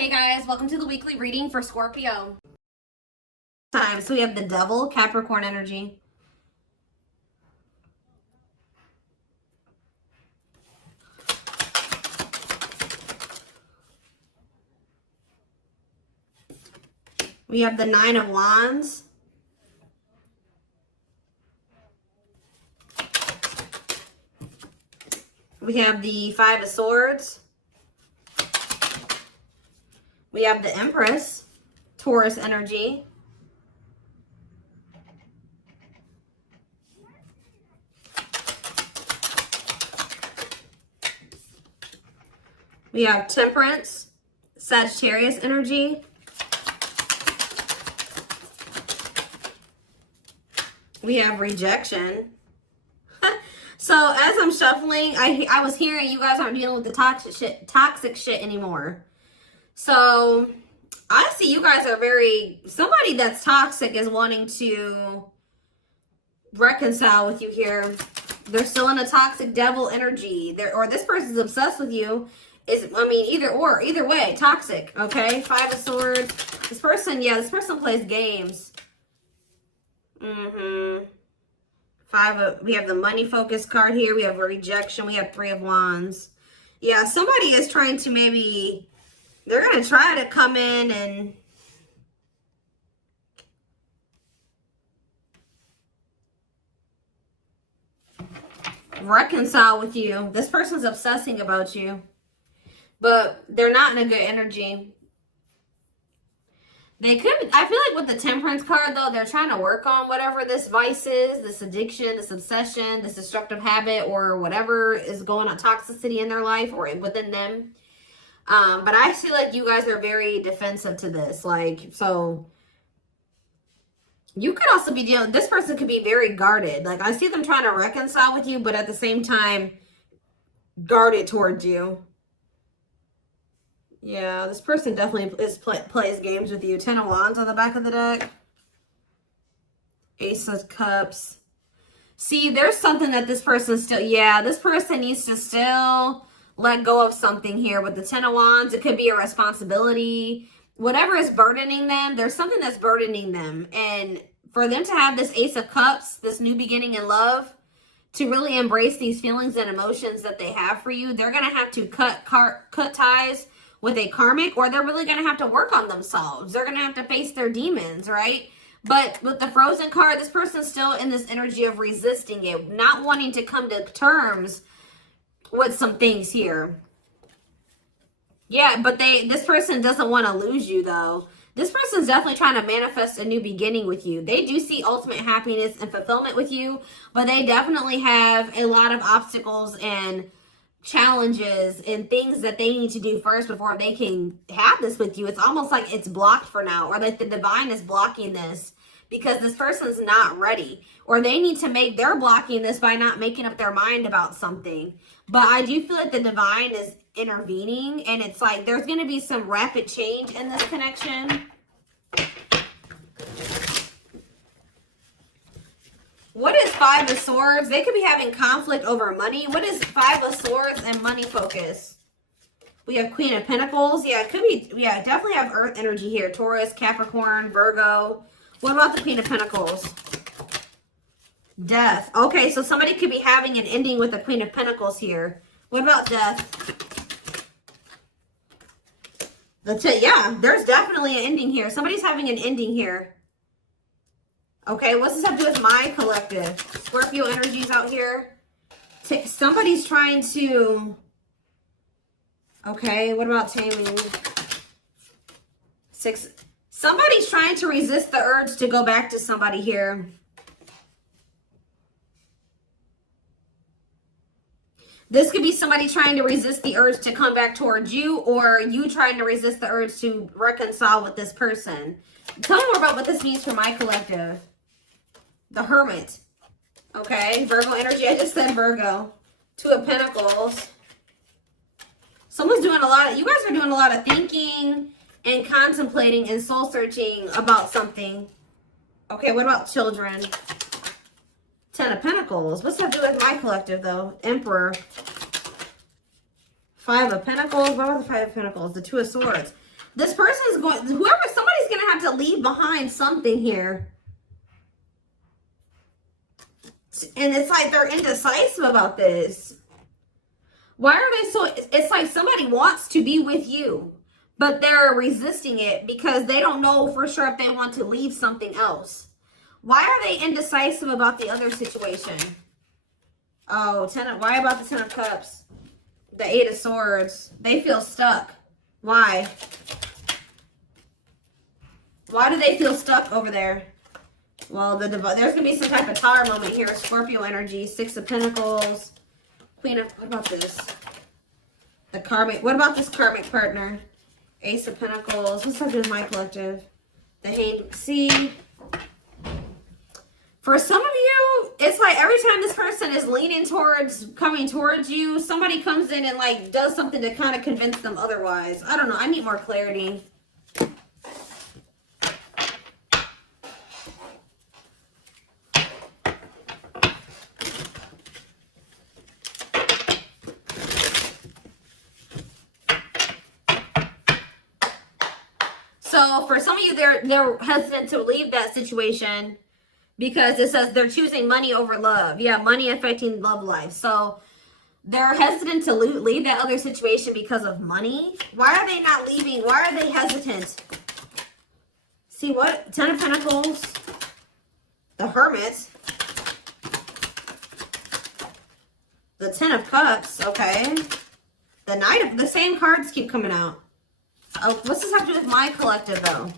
Hey guys, welcome to the weekly reading for Scorpio. So we have the Devil, Capricorn energy. We have the Nine of Wands. We have the Five of Swords. We have the Empress, Taurus energy. We have Temperance, Sagittarius energy. We have Rejection. So as I'm shuffling, I was hearing you guys aren't dealing with the toxic shit anymore. So I see you guys are somebody that's toxic is wanting to reconcile with you here. They're still in a toxic devil energy. Or this person's obsessed with you. Either way, toxic, okay? Five of Swords. This person plays games. We have the money focus card here. We have Rejection. We have Three of Wands. Yeah, somebody is trying to they're going to try to come in and reconcile with you. This person's obsessing about you, but they're not in a good energy. I feel like with the Temperance card, though, they're trying to work on whatever this vice is, this addiction, this obsession, this destructive habit, or whatever is going on, toxicity in their life or within them. But I feel like you guys are very defensive to this. So you could also be this person could be very guarded. Like, I see them trying to reconcile with you, but at the same time, guarded towards you. Yeah, this person definitely plays games with you. Ten of Wands on the back of the deck. Ace of Cups. See, there's something that this person this person needs to still let go of something here. With the Ten of Wands, it could be a responsibility. Whatever is burdening them, there's something that's burdening them. And for them to have this Ace of Cups, this new beginning in love, to really embrace these feelings and emotions that they have for you, they're going to have to cut ties with a karmic, or they're really going to have to work on themselves. They're going to have to face their demons, right? But with the Frozen card, this person's still in this energy of resisting it, not wanting to come to terms with some things here. Yeah, but this person doesn't want to lose you, though. This person's definitely trying to manifest a new beginning with you. They do see ultimate happiness and fulfillment with you, but they definitely have a lot of obstacles and challenges and things that they need to do first before they can have this with you. It's almost like it's blocked for now, or like the divine is blocking this because this person's not ready, or they're blocking this by not making up their mind about something. But I do feel like the divine is intervening, and it's like there's going to be some rapid change in this connection. What is Five of Swords? They could be having conflict over money. What is Five of Swords and money focus? We have Queen of Pentacles. Yeah, it could be. Yeah, definitely have Earth energy here. Taurus, Capricorn, Virgo. What about the Queen of Pentacles? Death. Okay, so somebody could be having an ending with the Queen of Pentacles here. What about death? Yeah, there's definitely an ending here. Somebody's having an ending here. Okay, what's this have to do with my collective? Scorpio energies out here. Somebody's trying to... Okay, what about taming? Somebody's trying to resist the urge to go back to somebody here. This could be somebody trying to resist the urge to come back towards you, or you trying to resist the urge to reconcile with this person. Tell me more about what this means for my collective. The Hermit. Okay, Virgo energy. I just said Virgo. Two of Pentacles. Someone's doing you guys are doing a lot of thinking and contemplating and soul searching about something. Okay, what about children? Ten of Pentacles. What's that do with my collective, though? Emperor. Five of Pentacles. What was the Five of Pentacles? The Two of Swords. This person's going, somebody's going to have to leave behind something here. And it's like they're indecisive about this. Why are they so, it's like somebody wants to be with you, but they're resisting it because they don't know for sure if they want to leave something else. Why are they indecisive about the other situation? Oh, why about the 10 of Cups? The 8 of Swords. They feel stuck. Why? Why do they feel stuck over there? Well, there's going to be some type of tower moment here. Scorpio energy. 6 of Pentacles. Queen of, what about this? The karmic, what about this karmic partner? Ace of Pentacles. What's up with my collective? The Hanged. See? For some of you, it's like every time this person is leaning towards, coming towards you, somebody comes in and like does something to kind of convince them otherwise. I don't know. I need more clarity. So for some of you, they're hesitant to leave that situation because it says they're choosing money over love. Yeah, money affecting love life. So they're hesitant to leave that other situation because of money. Why are they not leaving? Why are they hesitant? See what? 10 of Pentacles. The Hermit. The 10 of Cups. Okay. The Knight of... The same cards keep coming out. Oh, what's this have to do with my collective, though?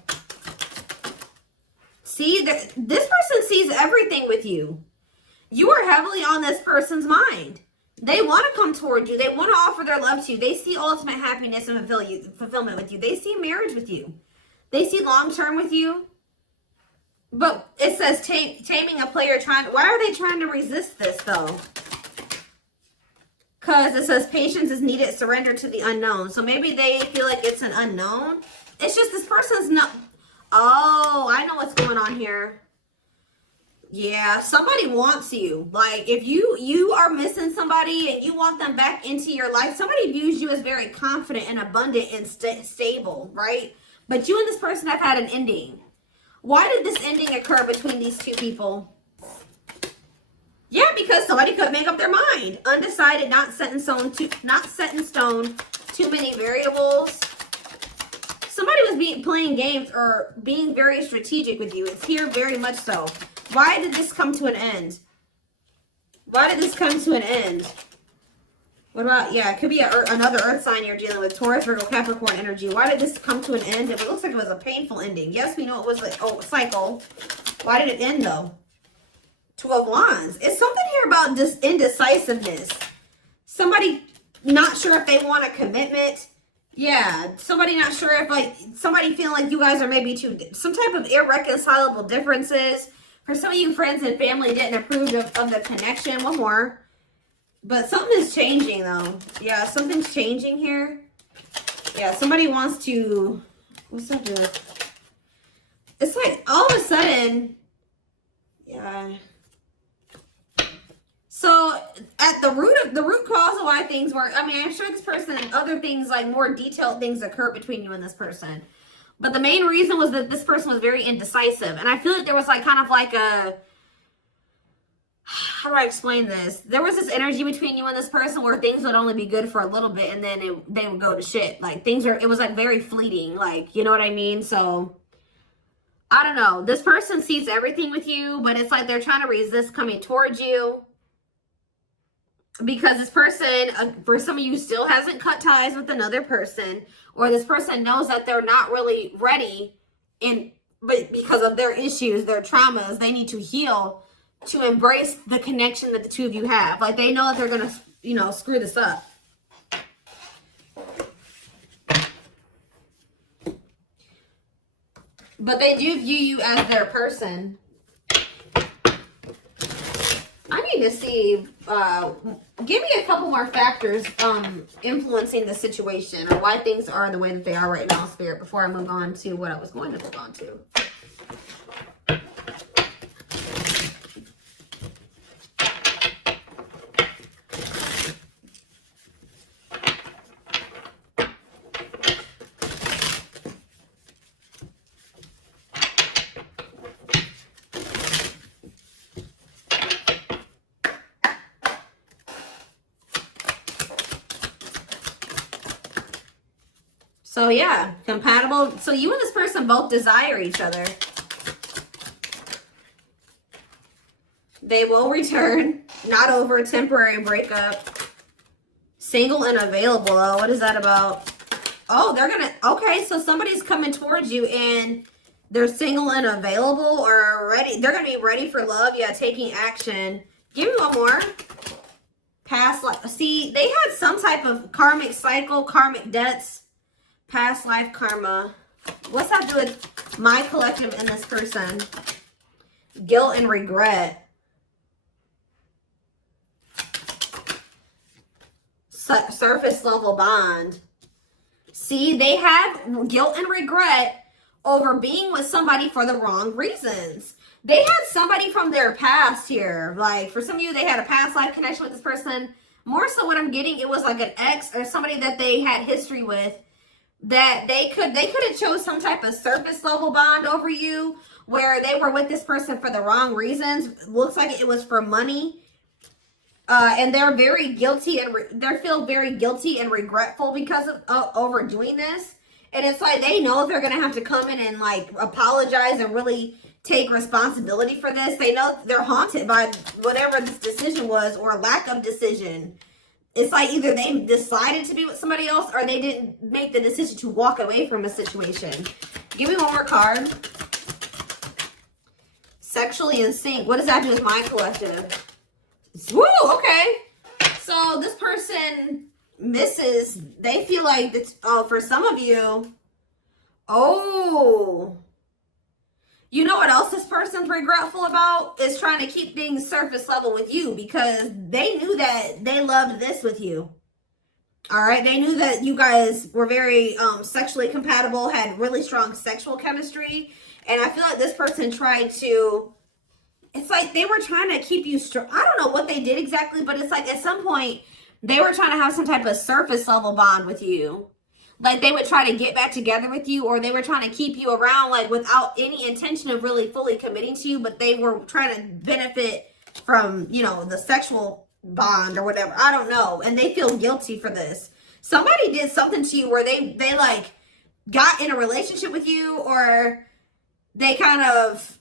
See, this person sees everything with you. You are heavily on this person's mind. They want to come toward you. They want to offer their love to you. They see ultimate happiness and fulfillment with you. They see marriage with you. They see long-term with you. But it says taming a player trying... Why are they trying to resist this, though? Because it says patience is needed, surrender to the unknown. So maybe they feel like it's an unknown. It's just this person's not... Oh, I know what's going on here. Yeah, somebody wants you. Like, if you are missing somebody and you want them back into your life, somebody views you as very confident and abundant and stable, right? But you and this person have had an ending. Why did this ending occur between these two people? Yeah, because somebody could make up their mind. Undecided, not set in stone, too many variables. Somebody was playing games or being very strategic with you. It's here very much so. Why did this come to an end? Why did this come to an end? What about, yeah, it could be another earth sign you're dealing with. Taurus, Virgo, Capricorn energy. Why did this come to an end? It looks like it was a painful ending. Yes, we know it was a cycle. Why did it end, though? 2 of Wands. It's something here about this indecisiveness. Somebody not sure if they want a commitment. Yeah, somebody not sure if, like, somebody feeling like you guys are maybe some type of irreconcilable differences. For some of you, friends and family didn't approve of the connection. One more. But something is changing, though. Yeah, something's changing here. Yeah, somebody wants to... What's that do? It's like, all of a sudden... Yeah... So at the root cause of why things work, I mean, I'm sure this person and other things, like more detailed things occur between you and this person. But the main reason was that this person was very indecisive. And I feel like there was like kind of like a, how do I explain this? There was this energy between you and this person where things would only be good for a little bit and then they would go to shit. Like it was like very fleeting, like, you know what I mean? So I don't know. This person sees everything with you, but it's like they're trying to resist coming towards you. Because this person, for some of you, still hasn't cut ties with another person, or this person knows that they're not really ready, but because of their issues, their traumas, they need to heal to embrace the connection that the two of you have. Like they know that they're gonna, you know, screw this up. But they do view you as their person. I need to see, give me a couple more factors influencing the situation or why things are the way that they are right now, Spirit, before I move on to what I was going to move on to. So yeah, compatible. So you and this person both desire each other. They will return. Not over a temporary breakup. Single and available though. What is that about? Oh, they're gonna, okay, so somebody's coming towards you and they're single and available or ready. They're gonna be ready for love. Yeah, taking action. Give me one more. Past life. See, they had some type of karmic cycle, karmic debts, past life karma. What's that do with my collective and this person? Guilt and regret. Surface level bond. See, they have guilt and regret over being with somebody for the wrong reasons. They had somebody from their past here. Like, for some of you, they had a past life connection with this person. More so what I'm getting, it was like an ex or somebody that they had history with that they could have chose some type of surface level bond over you where they were with this person for the wrong reasons. Looks like it was for money. And they're very guilty and they feel very guilty and regretful because of overdoing this. And it's like they know they're going to have to come in and like apologize and really take responsibility for this. They know they're haunted by whatever this decision was or lack of decision. It's like either they decided to be with somebody else or they didn't make the decision to walk away from a situation. Give me one more card. Sexually in sync. What does that do with my collective? Woo, okay. So this person misses, they feel like, it's, oh, for some of you, oh, you know what else this person's regretful about? Is trying to keep things surface level with you because they knew that they loved this with you. All right. They knew that you guys were very sexually compatible, had really strong sexual chemistry. And I feel like this person tried to, it's like they were trying to keep you strong. I don't know what they did exactly, but it's like at some point they were trying to have some type of surface level bond with you. Like they would try to get back together with you, or they were trying to keep you around like without any intention of really fully committing to you, but they were trying to benefit from, you know, the sexual bond or whatever. I don't know. And they feel guilty for this. Somebody did something to you where they like got in a relationship with you, or they kind of,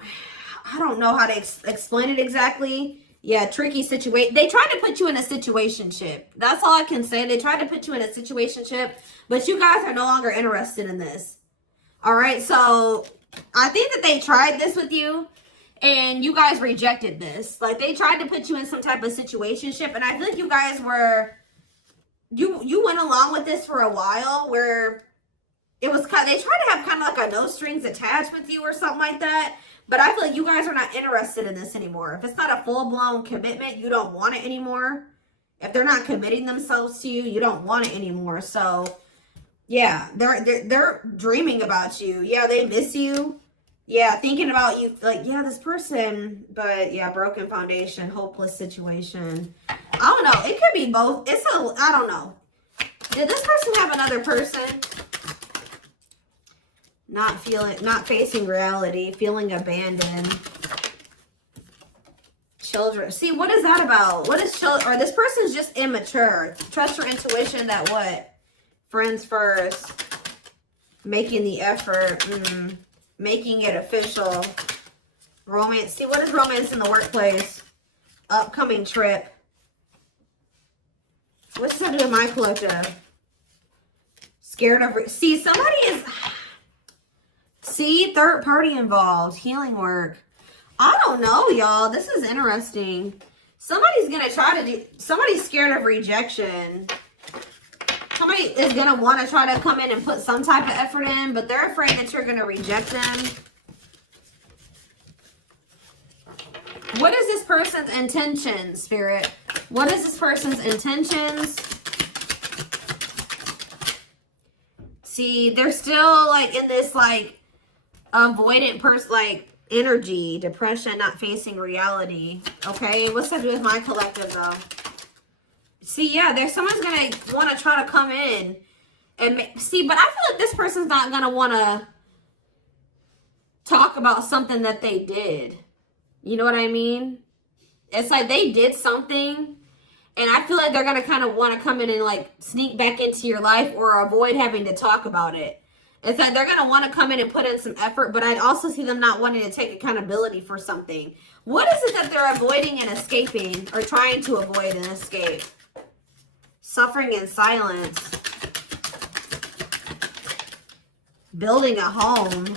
I don't know how to explain it exactly. Yeah, tricky situation. They tried to put you in a situationship. That's all I can say. They tried to put you in a situationship, but you guys are no longer interested in this. All right, so I think that they tried this with you, and you guys rejected this. Like, they tried to put you in some type of situationship, and I feel like you guys were, you went along with this for a while, where it was kind of, they tried to have kind of like a no strings attached with you or something like that. But I feel like you guys are not interested in this anymore. If it's not a full-blown commitment, you don't want it anymore. If they're not committing themselves to you, you don't want it anymore. So, yeah, they're dreaming about you. Yeah, they miss you. Yeah, thinking about you. Like, yeah, this person. But, yeah, broken foundation, hopeless situation. I don't know. It could be both. I don't know. Did this person have another person? Not facing reality, feeling abandoned. Children. See, what is that about? What is children? Or this person's just immature. Trust your intuition that what? Friends first. Making the effort. Making it official. Romance. See, what is romance in the workplace? Upcoming trip. What's that do with my collective? Scared of... See, somebody is... See, third party involved. Healing work. I don't know, y'all. This is interesting. Somebody's going to try to do... Somebody's scared of rejection. Somebody is going to want to try to come in and put some type of effort in, but they're afraid that you're going to reject them. What is this person's intention, Spirit? What is this person's intentions? See, they're still like in this like avoidant person, like energy, depression, not facing reality. Okay, what's that do with my collective though? See, yeah, there's someone's gonna want to try to come in and see, but I feel like this person's not gonna want to talk about something that they did. You know what I mean? It's like they did something And I feel like they're going to kind of want to come in and like sneak back into your life or avoid having to talk about it. It's like they're going to want to come in and put in some effort, but I'd also see them not wanting to take accountability for something. What is it that they're avoiding and escaping, or trying to avoid and escape? Suffering in silence. Building a home.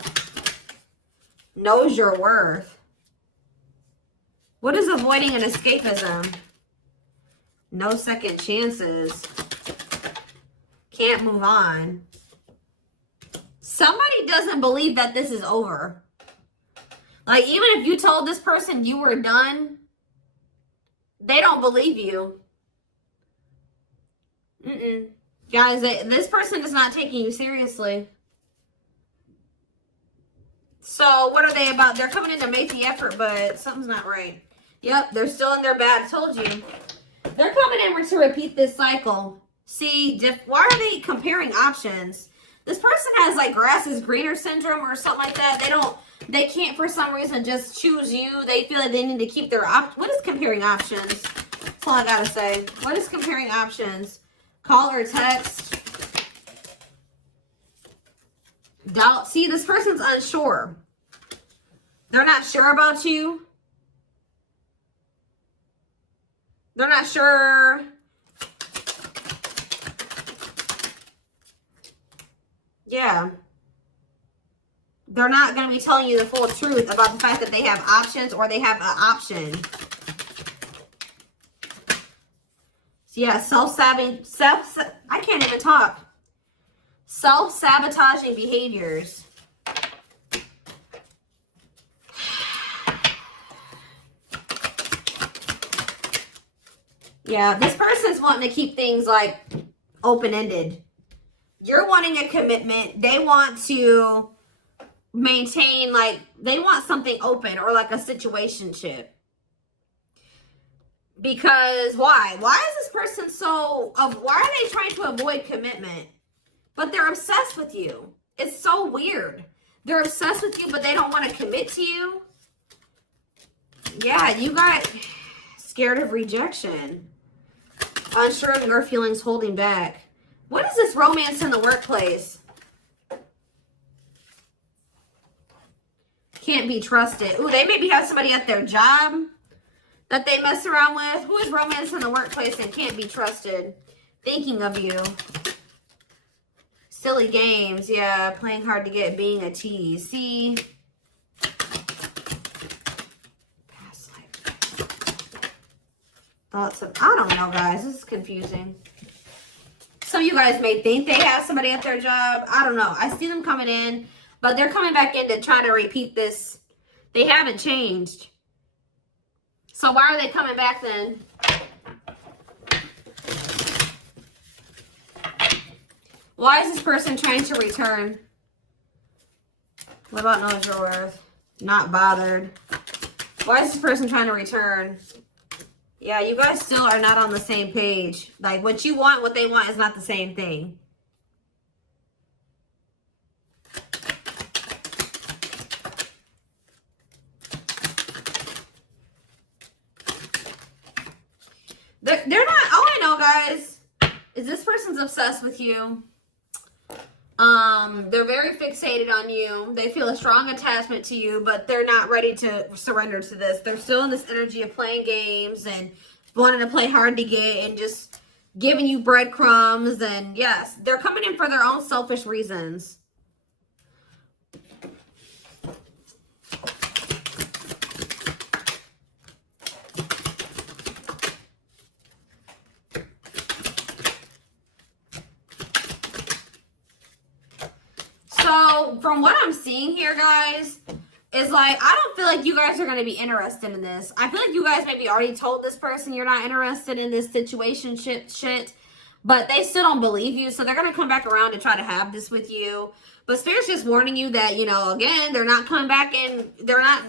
Knows your worth. What is avoiding and escapism? No second chances. Can't move on. Somebody doesn't believe that this is over. Like, even if you told this person you were done, they don't believe you. Guys, this person is not taking you seriously. So, what are they about? They're coming in to make the effort, but something's not right. Yep, they're still in their bad. I told you. They're coming in to repeat this cycle. See, why are they comparing options? This person has like grass is greener syndrome or something like that. They can't for some reason just choose you. They feel like they need to keep their what is comparing options? That's all I gotta say. What is comparing options? Call or text. Doubt. See, this person's unsure. They're not sure about you. They're not sure. Yeah. They're not going to be telling you the full truth about the fact that they have options or they have an option. So yeah, I can't even talk. Self-sabotaging behaviors. Yeah, this person's wanting to keep things like open-ended. You're wanting a commitment. They want to maintain, like, they want something open or like a situationship. Because why? Why is this person why are they trying to avoid commitment? But they're obsessed with you. It's so weird. They're obsessed with you, but they don't want to commit to you. Yeah, you got scared of rejection. Unsure of your feelings, holding back. What is this romance in the workplace? Can't be trusted. Ooh, they maybe have somebody at their job that they mess around with. Who is romance in the workplace and can't be trusted? Thinking of you. Silly games. Yeah, playing hard to get, being a tease. See? Past life. Thoughts of, I don't know, guys. This is confusing. Some of you guys may think they have somebody at their job. I don't know. I see them coming in, but they're coming back in to try to repeat this. They haven't changed. So why are they coming back then? Why is this person trying to return? What about knows your worth? Not bothered. Why is this person trying to return? Yeah, you guys still are not on the same page. Like, what you want, what they want is not the same thing. They're not, all I know, guys, is this person's obsessed with you. They're very fixated on you. They feel a strong attachment to you, but they're not ready to surrender to this. They're still in this energy of playing games and wanting to play hard to get and just giving you breadcrumbs. And yes, they're coming in for their own selfish reasons. So from what I'm seeing here, guys, is like, I don't feel like you guys are going to be interested in this. I feel like you guys maybe already told this person you're not interested in this situation shit, but they still don't believe you. So they're going to come back around to try to have this with you. But Spirit's just warning you that, you know, again, they're not coming back in. They're not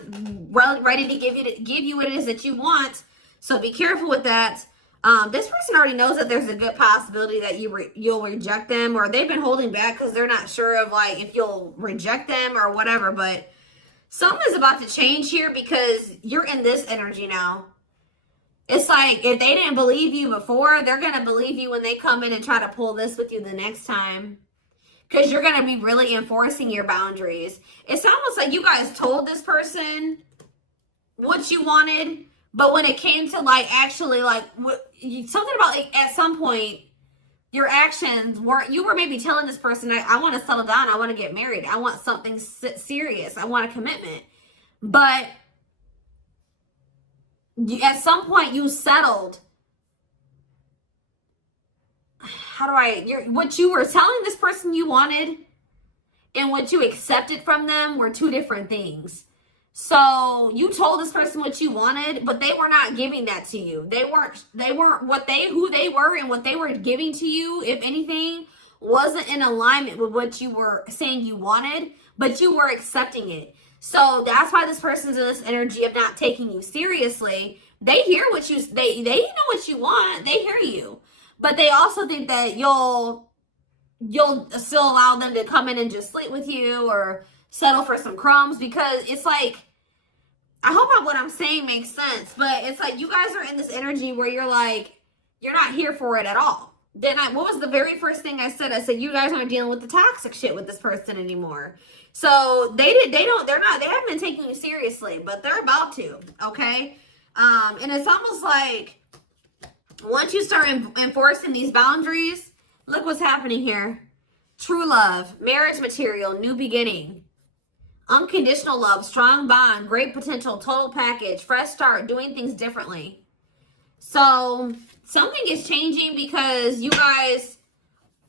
ready to give you what it is that you want. So be careful with that. This person already knows that there's a good possibility that you'll reject them, or they've been holding back because they're not sure of like if you'll reject them or whatever. But something is about to change here because you're in this energy now. It's like if they didn't believe you before, they're going to believe you when they come in and try to pull this with you the next time. Because you're going to be really enforcing your boundaries. It's almost like you guys told this person what you wanted, but when it came to like actually like something about like at some point your actions weren't, you were maybe telling this person, I want to settle down, I want to get married, I want something serious, I want a commitment, but at some point you settled. What you were telling this person you wanted and what you accepted from them were two different things. So you told this person what you wanted, but they were not giving that to you. They weren't who they were, and what they were giving to you, if anything, wasn't in alignment with what you were saying you wanted, but you were accepting it. So that's why this person's in this energy of not taking you seriously. They hear what they know what you want. They hear you. But they also think that you'll still allow them to come in and just sleep with you or settle for some crumbs, because it's like, I hope what I'm saying makes sense, but it's like you guys are in this energy where you're like, you're not here for it at all. Then what was the very first thing I said? I said, you guys aren't dealing with the toxic shit with this person anymore. So they haven't been taking you seriously, but they're about to, okay? And it's almost like once you start enforcing these boundaries, look what's happening here. True love, marriage material, new beginning, unconditional love, strong bond, great potential, total package, fresh start, doing things differently. So something is changing because you guys,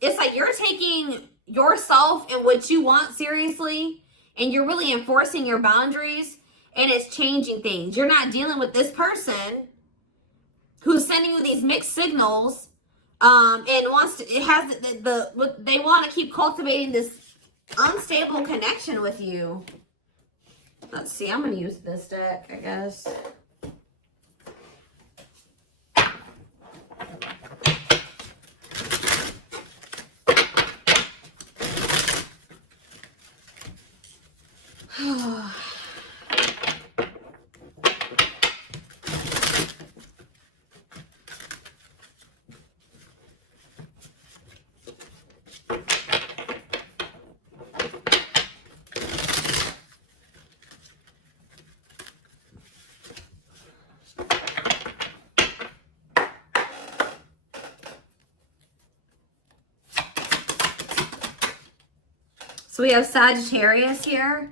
it's like you're taking yourself and what you want seriously, and you're really enforcing your boundaries, and it's changing things. You're not dealing with this person who's sending you these mixed signals, and wants to, they want to keep cultivating this unstable connection with you. Let's see, I'm going to use this deck, I guess. So we have Sagittarius here.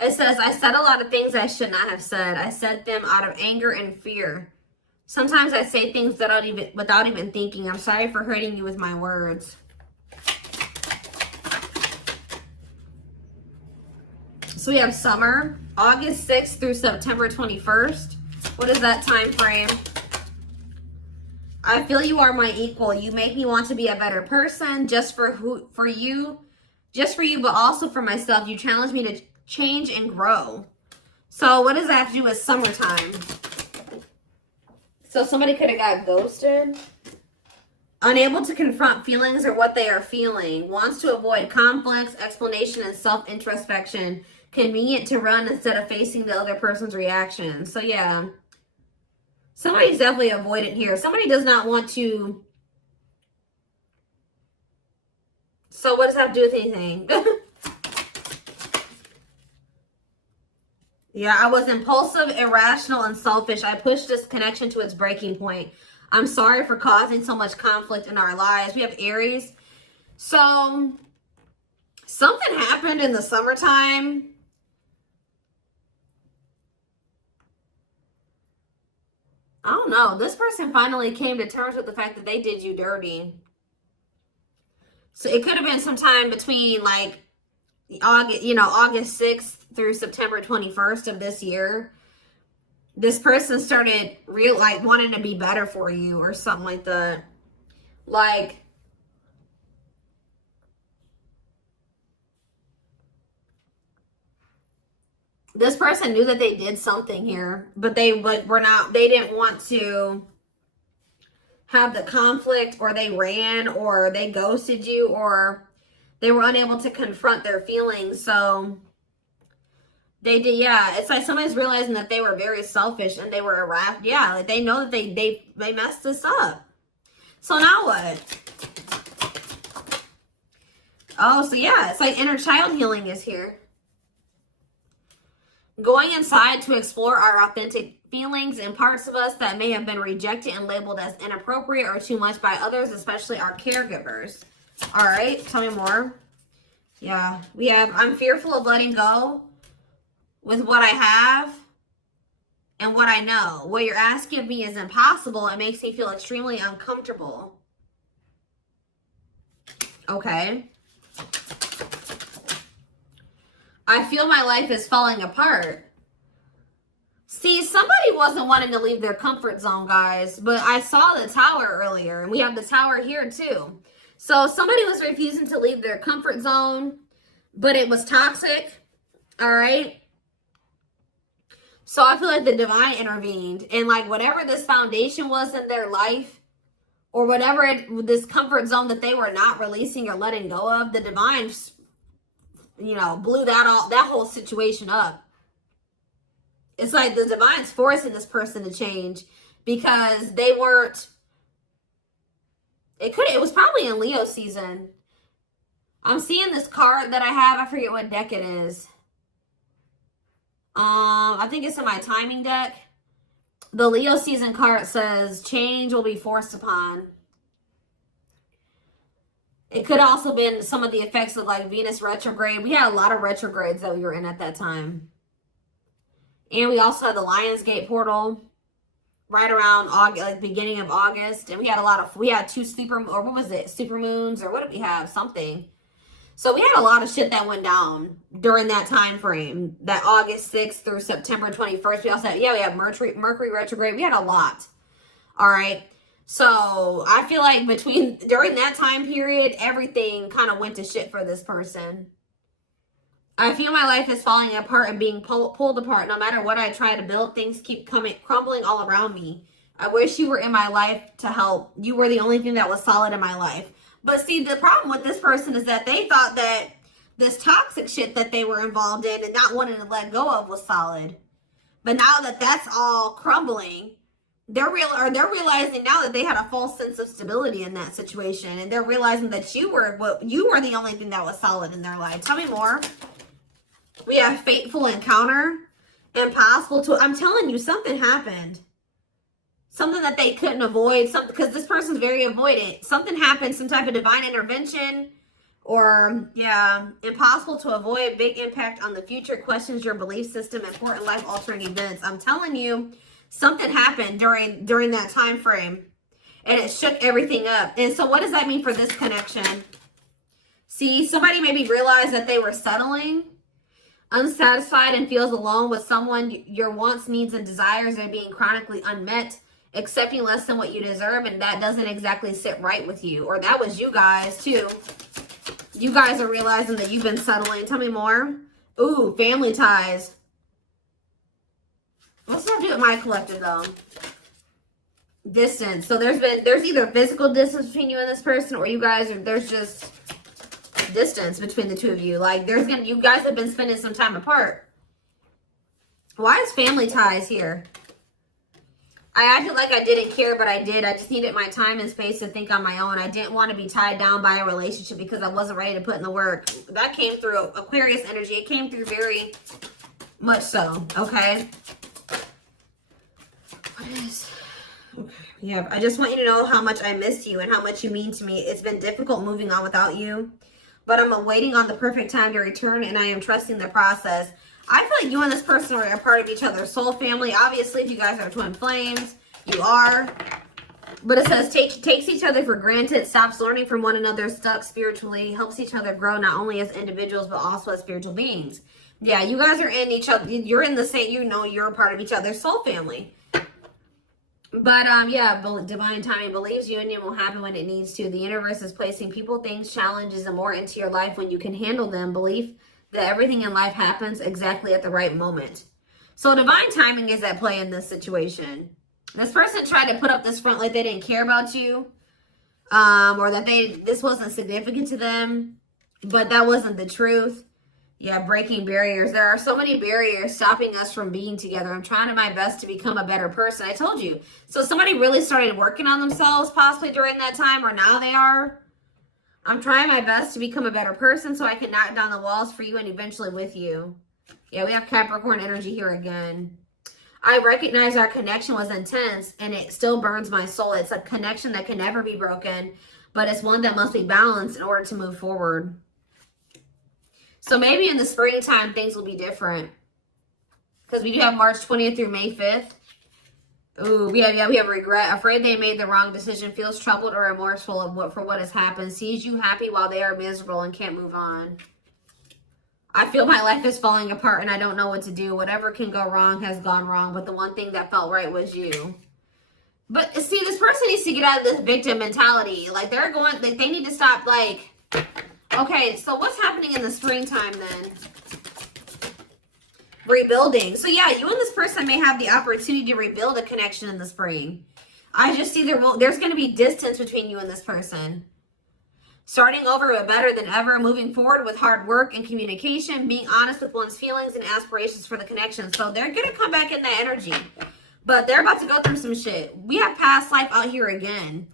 It says, I said a lot of things I should not have said. I said them out of anger and fear. Sometimes I say things without even thinking. I'm sorry for hurting you with my words. So we have summer, August 6th through September 21st. What is that time frame? I feel you are my equal. You make me want to be a better person just for you, but also for myself. You challenge me to change and grow. So what does that have to do with summertime? So somebody could have got ghosted. Unable to confront feelings or what they are feeling. Wants to avoid conflicts, explanation, and self-introspection. Convenient to run instead of facing the other person's reaction. So yeah. Somebody's definitely avoidant here. Somebody does not want to. So what does that have to do with anything? Yeah, I was impulsive, irrational, and selfish. I pushed this connection to its breaking point. I'm sorry for causing so much conflict in our lives. We have Aries. So something happened in the summertime. I don't know. This person finally came to terms with the fact that they did you dirty. So it could have been sometime between like August 6th through September 21st of this year. This person started wanting to be better for you or something like that. Like, this person knew that they did something here, but they didn't want to have the conflict, or they ran, or they ghosted you, or they were unable to confront their feelings. So They did, yeah. It's like somebody's realizing that they were very selfish and they were irrational. Yeah, like they know that they messed this up. So now what? Oh, so yeah, it's like inner child healing is here. Going inside to explore our authentic feelings and parts of us that may have been rejected and labeled as inappropriate or too much by others, especially our caregivers. All right, tell me more. Yeah, we have, I'm fearful of letting go with what I have and what I know. What you're asking of me is impossible. It makes me feel extremely uncomfortable. Okay. I feel my life is falling apart. See, somebody wasn't wanting to leave their comfort zone, guys, but I saw the tower earlier, and we have the tower here too. So somebody was refusing to leave their comfort zone, but it was toxic, all right? So I feel like the divine intervened, and like whatever this foundation was in their life, or whatever this comfort zone that they were not releasing or letting go of, the divine, you know, blew that whole situation up. It's like the divine's forcing this person to change because they weren't. It was probably in Leo season. I'm seeing this card that I have. I forget what deck it is. I think it's in my timing deck. The Leo season card says change will be forced upon. It could also been some of the effects of like Venus retrograde. We had a lot of retrogrades that we were in at that time. And we also had the Lionsgate portal right around August, like beginning of August. And we had two super moons, or what did we have? Something. So we had a lot of shit that went down during that time frame, that August 6th through September 21st. We also had, we had Mercury retrograde. We had a lot. All right. So I feel like during that time period, everything kind of went to shit for this person. I feel my life is falling apart and being pulled apart. No matter what I try to build, things keep crumbling all around me. I wish you were in my life to help. You were the only thing that was solid in my life. But see, the problem with this person is that they thought that this toxic shit that they were involved in and not wanting to let go of was solid. But now that that's all crumbling, they're realizing now that they had a false sense of stability in that situation, and they're realizing that you were the only thing that was solid in their life. Tell me more. We have fateful encounter, impossible to. I'm telling you, something happened. Something that they couldn't avoid. Because this person's very avoidant. Something happened. Some type of divine intervention, or impossible to avoid. Big impact on the future. Questions your belief system. Important life altering events. I'm telling you, something happened during that time frame, and it shook everything up. And so, what does that mean for this connection? See, somebody maybe realized that they were settling, unsatisfied, and feels alone with someone. Your wants, needs, and desires are being chronically unmet, accepting less than what you deserve, and that doesn't exactly sit right with you. Or that was you guys too. You guys are realizing that you've been settling. Tell me more. Ooh, family ties. What's that do with my collective though? Distance. So there's either physical distance between you and this person, or there's just distance between the two of you. Like you guys have been spending some time apart. Why is family ties here? I acted like I didn't care, but I did. I just needed my time and space to think on my own. I didn't want to be tied down by a relationship because I wasn't ready to put in the work. That came through Aquarius energy. It came through very much so. Okay. What is... Okay. Yeah, I just want you to know how much I missed you and how much you mean to me. It's been difficult moving on without you, but I'm waiting on the perfect time to return, and I am trusting the process. I feel like you and this person are a part of each other's soul family. Obviously, if you guys are twin flames, you are. But it says takes each other for granted, stops learning from one another, stuck spiritually, helps each other grow not only as individuals but also as spiritual beings. Yeah, you guys are in each other. You're in the same. You're a part of each other's soul family. But divine timing believes union will happen when it needs to. The universe is placing people, things, challenges, and more into your life when you can handle them. Belief that everything in life happens exactly at the right moment. So divine timing is at play in this situation. This person tried to put up this front like they didn't care about you, or that this wasn't significant to them, but that wasn't the truth. Yeah, breaking barriers. There are so many barriers stopping us from being together. I'm trying my best to become a better person. I told you. So somebody really started working on themselves possibly during that time, or now they are. I'm trying my best to become a better person so I can knock down the walls for you and eventually with you. Yeah, we have Capricorn energy here again. I recognize our connection was intense and it still burns my soul. It's a connection that can never be broken, but it's one that must be balanced in order to move forward. So maybe in the springtime, things will be different. Because we do have March 20th through May 5th. Ooh, we have regret. Afraid they made the wrong decision. Feels troubled or remorseful for what has happened. Sees you happy while they are miserable and can't move on. I feel my life is falling apart and I don't know what to do. Whatever can go wrong has gone wrong. But the one thing that felt right was you. But see, this person needs to get out of this victim mentality. Like they need to stop like... Okay, so what's happening in the springtime then? Rebuilding. So yeah, you and this person may have the opportunity to rebuild a connection in the spring. I just see there's going to be distance between you and this person. Starting over but better than ever, moving forward with hard work and communication, being honest with one's feelings and aspirations for the connection. So they're going to come back in that energy. But they're about to go through some shit. We have past life out here again.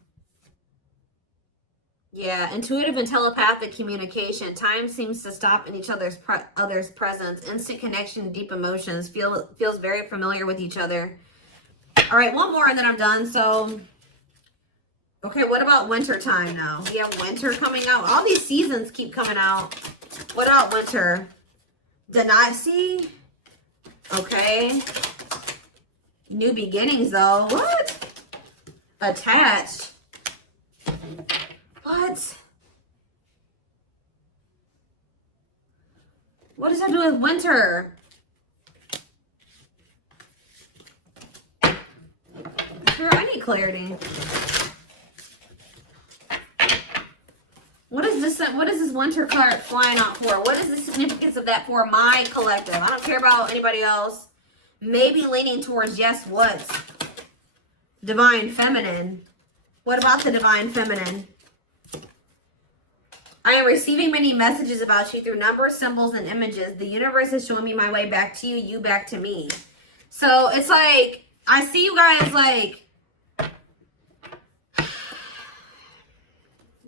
Yeah, intuitive and telepathic communication. Time seems to stop in each other's presence. Instant connection, deep emotions. Feels very familiar with each other. All right, one more and then I'm done. So, okay, what about winter time now? We have winter coming out. All these seasons keep coming out. What about winter? See? Okay. New beginnings though. What? Attached. What? What does that do with winter? Sure, I need clarity. What is this winter card flying out for? What is the significance of that for my collective? I don't care about anybody else. Maybe leaning towards yes, what? Divine feminine. What about the divine feminine? I am receiving many messages about you through numbers, symbols, and images. The universe is showing me my way back to you, you back to me. So it's like, I see you guys like,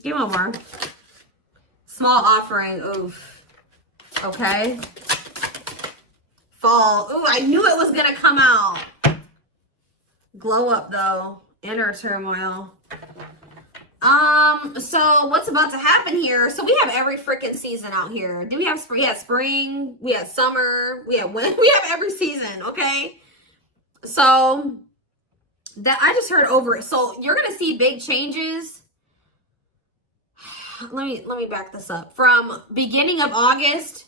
give me one more. Small offering, oof. Okay. Fall, ooh, I knew it was gonna come out. Glow up though, inner turmoil. So what's about to happen here? So we have every freaking season out here. Do we have spring? We have spring, we have summer, we have winter, we have every season, okay? So that I just heard over. So you're gonna see big changes. Let me back this up. From beginning of August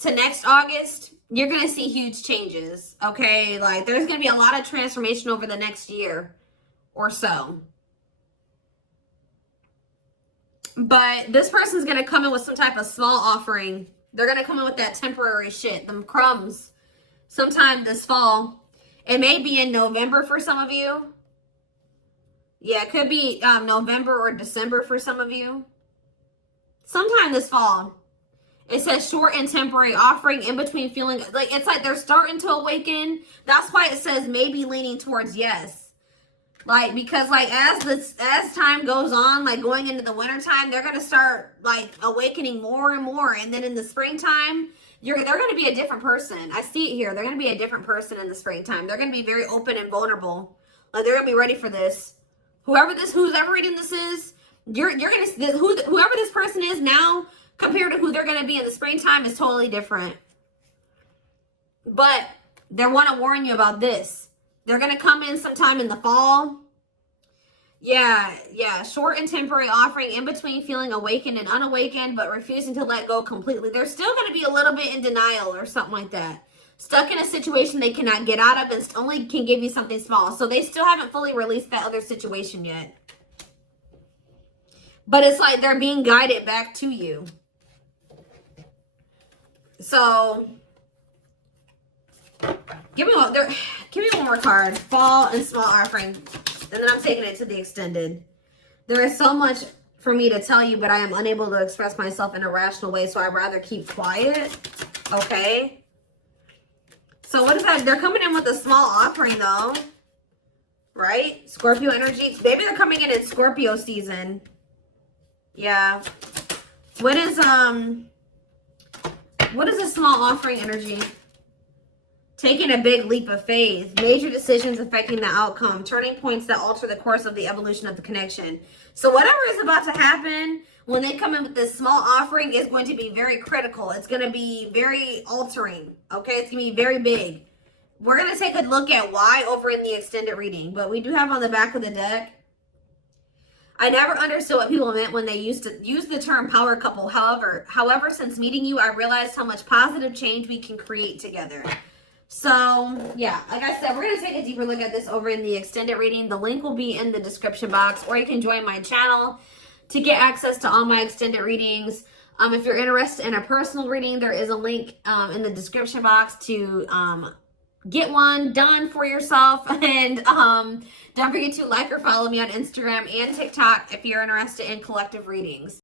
to next August, you're gonna see huge changes, okay? Like there's gonna be a lot of transformation over the next year or so. But this person's going to come in with some type of small offering. They're going to come in with that temporary shit, them crumbs, sometime this fall. It may be in November for some of you. Yeah, it could be November or December for some of you. Sometime this fall. It says short and temporary offering in between feeling. Like it's like they're starting to awaken. That's why it says maybe leaning towards yes. Like, because, like, as time goes on, like, going into the winter time, they're going to start, like, awakening more and more. And then in the springtime, they're going to be a different person. I see it here. They're going to be a different person in the springtime. They're going to be very open and vulnerable. Like, they're going to be ready for this. Who's ever reading this is, you're going to, whoever this person is now, compared to who they're going to be in the springtime is totally different. But they want to warn you about this. They're going to come in sometime in the fall. Yeah. Short and temporary offering in between feeling awakened and unawakened, but refusing to let go completely. They're still going to be a little bit in denial or something like that. Stuck in a situation they cannot get out of and only can give you something small. So they still haven't fully released that other situation yet. But it's like they're being guided back to you. So give me one more card. Fall and small offering. And then I'm taking it to the extended. There is so much for me to tell you, but I am unable to express myself in a rational way, so I'd rather keep quiet. Okay. So what is that? They're coming in with a small offering though. Right? Scorpio energy. Maybe they're coming in Scorpio season. Yeah. What is a small offering energy? Taking a big leap of faith. Major decisions affecting the outcome. Turning points that alter the course of the evolution of the connection. So whatever is about to happen when they come in with this small offering is going to be very critical. It's going to be very altering. Okay? It's going to be very big. We're going to take a look at why over in the extended reading. But we do have on the back of the deck, I never understood what people meant when they used to use the term power couple. However, since meeting you, I realized how much positive change we can create together. So, yeah, like I said, we're going to take a deeper look at this over in the extended reading. The link will be in the description box, or you can join my channel to get access to all my extended readings. If you're interested in a personal reading, there is a link in the description box to get one done for yourself. And don't forget to like or follow me on Instagram and TikTok if you're interested in collective readings.